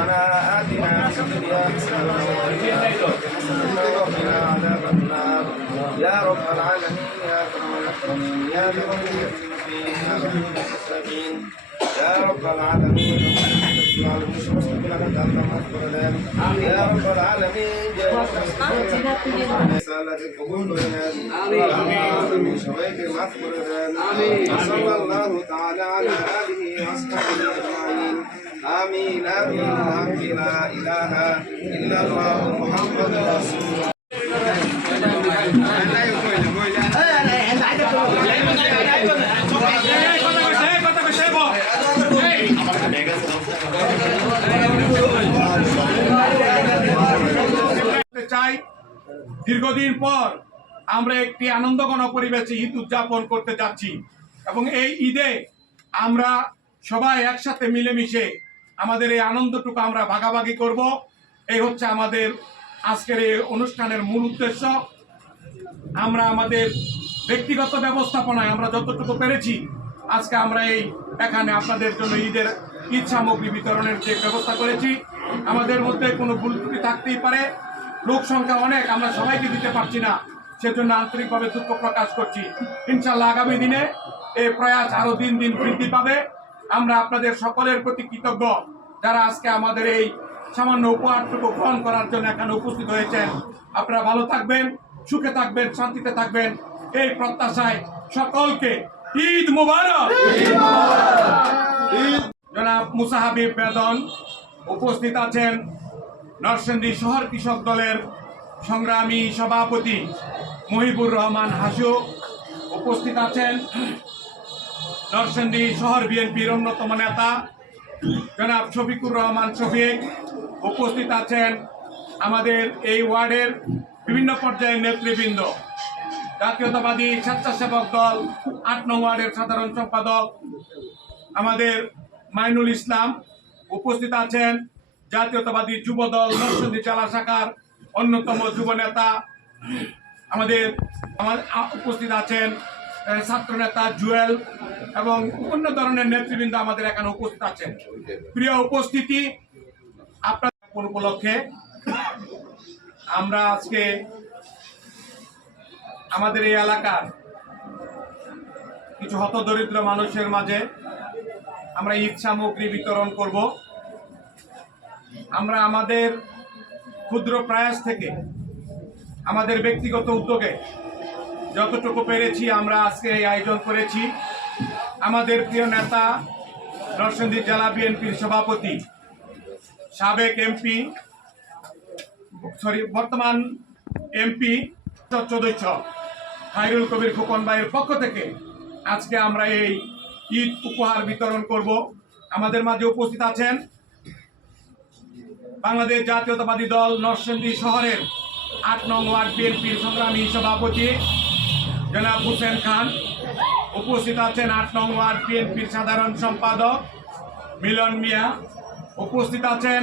ربنا آتنا في الدنيا حسنة وفي الآخرة حسنة وقنا عذاب النار يا رب العالمين يا أكرم الأكرمين يا ذا المسلمين يا رحيم المسلمين يا رب العالمين يا رب العالمين رسالة قبول من شويك المغفر صلى الله تعالى على آله وصحبه أجمعين آمين آمين آمين لا إله إلا الله محمد رسول الله চাই দীর্ঘদিন পর আমরা একটি আনন্দঘন পরিবেশে ঈদ উদযাপন করতে যাচ্ছি এবং এই ঈদে আমরা সবাই একসাথে মিলেমিশে আমাদের এই আনন্দটুকু আমরা ভাগাভাগি করব। এই হচ্ছে আমাদের আজকের এই অনুষ্ঠানের মূল উদ্দেশ্য। আমরা আমাদের ব্যক্তিগত ব্যবস্থাপনায় আমরা যতটুকু পেরেছি আজকে আমরা এই এখানে আপনাদের জন্য ঈদ সামগ্রী বিতরণের যে ব্যবস্থা করেছি। আমাদের মধ্যে কোনো ভুল ত্রুটি থাকতেই পারে, লোক সংখ্যা অনেক, আমরা সবাইকে দিতে পারছি না, সেজন্য আন্তরিকভাবে দুঃখ প্রকাশ করছি। ইনশাআল্লাহ আগামী দিনে এই প্রয়াস আরো দিন দিন বৃদ্ধি পাবে। আমরা আপনাদের সকলের প্রতি কৃতজ্ঞ যারা আজকে আমাদের এই সামান্য উপহারটুকু গ্রহণ করার জন্য এখানে উপস্থিত হয়েছেন। আপনারা ভালো থাকবেন, সুখে থাকবেন, শান্তিতে থাকবেন, এই প্রত্যাশায় সকলকে ঈদ মুবারক। জনাব মুসা হাবিব বেদন উপস্থিত আছেন, নরসিংদী শহর কৃষক দলের সংগ্রামী সভাপতি মহিবুর রহমান হাসু উপস্থিত আছেন, নরসিংদী শহর বিএনপির অন্যতম নেতা জনাব শফিকুর রহমান শফিক উপস্থিত আছেন, আমাদের এই ওয়ার্ডের বিভিন্ন পর্যায়ের নেতৃবৃন্দ, জাতীয়তাবাদী স্বেচ্ছাসেবক দল ৮ নং ওয়ার্ডের সাধারণ সম্পাদক আমাদের মাইনুল ইসলাম উপস্থিত আছেন, জাতীয়তাবাদী যুব দল নরসিংদী জেলা শাখার অন্যতম যুব নেতা আমাদের উপস্থিত আছেন ছাত্র নেতা জুয়েল এবং অন্য ধরনের নেতৃবৃন্দ আমাদের এখানে উপস্থিত আছেন। প্রিয় উপস্থিতি, আপনার উপলক্ষে আমরা আজকে আমাদের এই এলাকার কিছু হতদরিদ্র মানুষের মাঝে আমরা ঈদ সামগ্রী বিতরণ করব। আমরা আমাদের ক্ষুদ্র প্রয়াস থেকে আমাদের ব্যক্তিগত উদ্যোগে যতটুকু পেরেছি আমরা আজকে এই আয়োজন করেছি। আমাদের প্রিয় নেতা নরসিংদী জেলা বিএনপির সভাপতি, সাবেক এমপি, বর্তমান এমপি সদস্য খায়রুল কবির খোকন ভাইয়ের পক্ষ থেকে আজকে আমরা এই ঈদ উপহার বিতরণ করব। আমাদের মাঝে উপস্থিত আছেন বাংলাদেশ জাতীয়তাবাদী দল নরসিংদী শহরের ৮ নং ওয়ার্ড বিএনপির সংগ্রামী সভাপতি জনাব হুসেন খান, উপস্থিত আছেন ৮ নং ওয়ার্ড বিএনপির সাধারণ সম্পাদক মিলন মিয়া, উপস্থিত আছেন